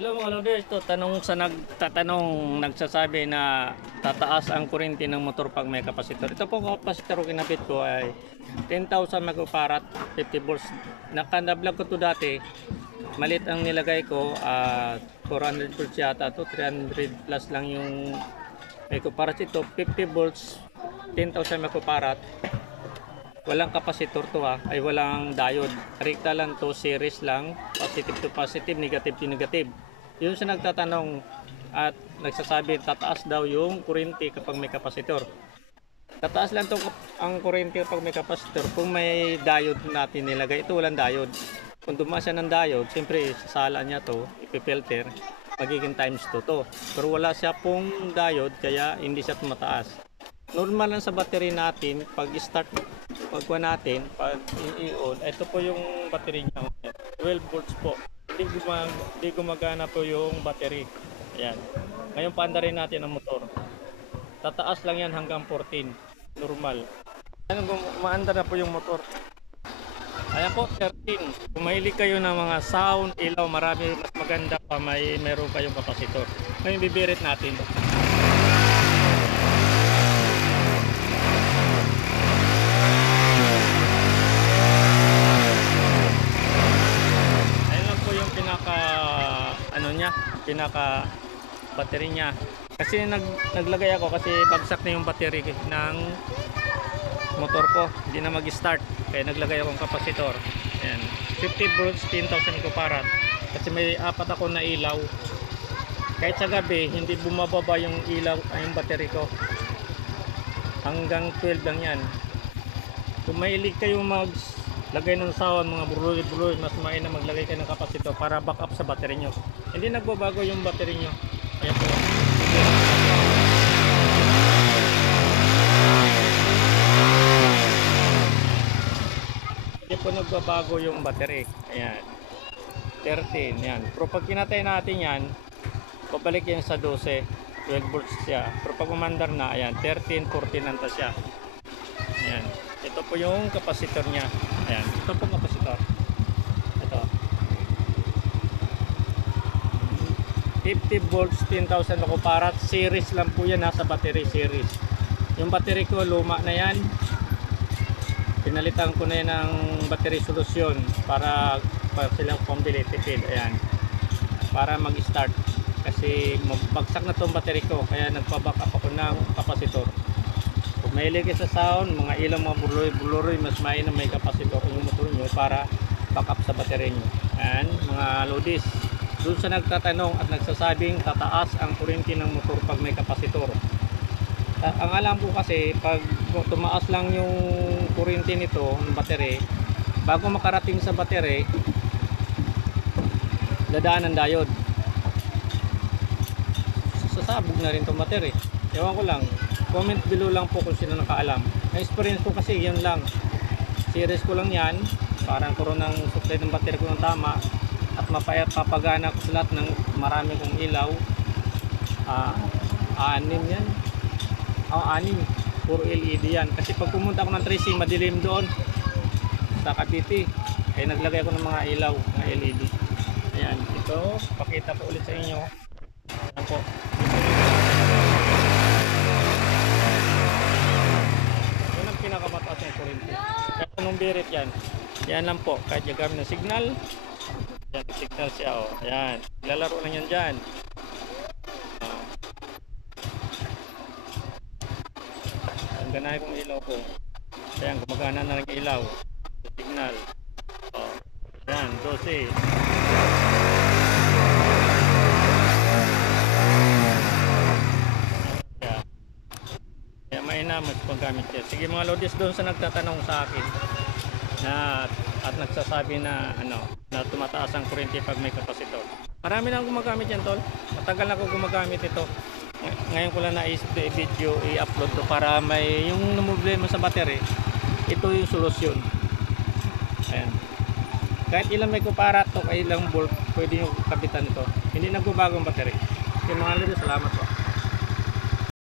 Hello mga loaders, ito tanong sa nagsasabi na tataas ang kuryente ng motor pag may kapasitor. Ito po kapasitor kinabit ko ay 10,000 microfarad 50 volts. Nakana-vlog ko to dati. Malit ang nilagay ko, 400 volts yata to, 300 plus lang yung microfarad. Ito 50 volts, 10,000 microfarad. Walang kapasitor to ay walang diode. Rekta lang to, series lang, positive to positive, negative to negative. Yun siya nagtatanong at nagsasabi tataas daw yung kuryente kapag may kapasitor. Tataas lang to ang kuryente kapag may kapasitor kung may diode natin nilagay. Ito walang diode. Kung dumaan siya ng diode, siyempre sasala niya to, ipifilter, magiging times 2 to. Pero wala siya pong diode kaya hindi siya tumataas. Normal lang sa battery natin, pag start natin, pag i-on, ito po yung battery niya, 12 volts po. Hindi gumagana po yung battery. Ayan. Ngayon paanda rin natin ang motor. Tataas lang yan hanggang 14. Normal. Ayan, umaanda na po yung motor. Ayan po, 13. Kung mahilig kayo ng mga sound, ilaw, marami, mas maganda pa meron kayong kapasitor. Ngayon bibirit natin. Pinaka battery niya kasi naglagay ako kasi bagsak na yung battery ng motor ko, hindi na mag-start kaya naglagay akong kapasitor. Ayan, 50 volts 10,000 microfarad kasi may apat ako na ilaw. Kahit sa gabi hindi bumababa yung ilaw yung battery ko, hanggang 12 lang yan. Kung mahilig kayo maglagay ng sound, mga burulit-burulit, mas mainam maglagay kayo ng kapasitor para backup sa battery nyo. Hindi nagbabago yung battery nyo. Ayan po. Hindi po nagbabago yung battery. Ayan. 13. Yan. Pero pag kinatay natin yan, babalik yan sa 12. 12 volts siya. Pero pag umandar na, ayan, 13, 14 nanta siya. Ayan. Ito po yung kapasitor niya. Ayan. Ito po kapasitor. Ito. 50 volts 10,000 microfarad, series lang po yan, nasa battery series. Yung battery ko luma na yan, pinalitan ko na yan ng battery solution para silang pambili tipid. Ayan, para mag start kasi bagsak na tong battery ko kaya nagpa-back up ako ng kapasitor. Kung mahilig sa sound, mga ilang mga buloy mas mainam may kapasitor yung motor nyo para back up sa battery nyo. Ayan mga lodis, doon sa nagtatanong at nagsasabing tataas ang kuryente ng motor pag may kapasitor. Ang alam ko kasi pag tumaas lang yung kuryente nito ng battery, bago makarating sa battery dadaan ng diode, sasabog na rin itong battery. Ewan ko lang, comment below lang po kung sino nakaalam. Ang experience ko kasi yun lang, series ko lang yan para karoon ng supply ng battery ko ng tama at mapapagana ko sa lahat ng marami kong ilaw. 6 yan. 6. Puro LED yan. Kasi pag pumunta ako ng tracing, madilim doon sa Cavite. Kaya naglagay ako ng mga ilaw, mga LED. Ayan. Ito, pakita ko ulit sa inyo. Ayan po. Yan ang pinakamataas ng kuryente. Kaya anong birit yan? Yan lang po. Kahit gagamit ng signal, yan, signal siya, oh. Ayan, lalaro lang yan dyan. Ang ganahe kong ilaw ko. Ayan, gumagana na rin yung ilaw. Signal. Oh. Ayan, 12. Kaya mainamot paggamit siya. Sige mga lodis, doon sa nagtatanong sa akin at nagsasabi na na tumataas ang kuryente pag may kapasitor. Marami na akong gumagamit yan, tol. Matagal na ako gumagamit ito. Ngayon ko lang na-video i-upload to para may yung problema sa battery. Ito yung solusyon. Ayan. Kahit ilang may kuparat to, ilang volt, pwede yung kapitan ito. Hindi nagbabago ang battery. Okay mga lodi, salamat po.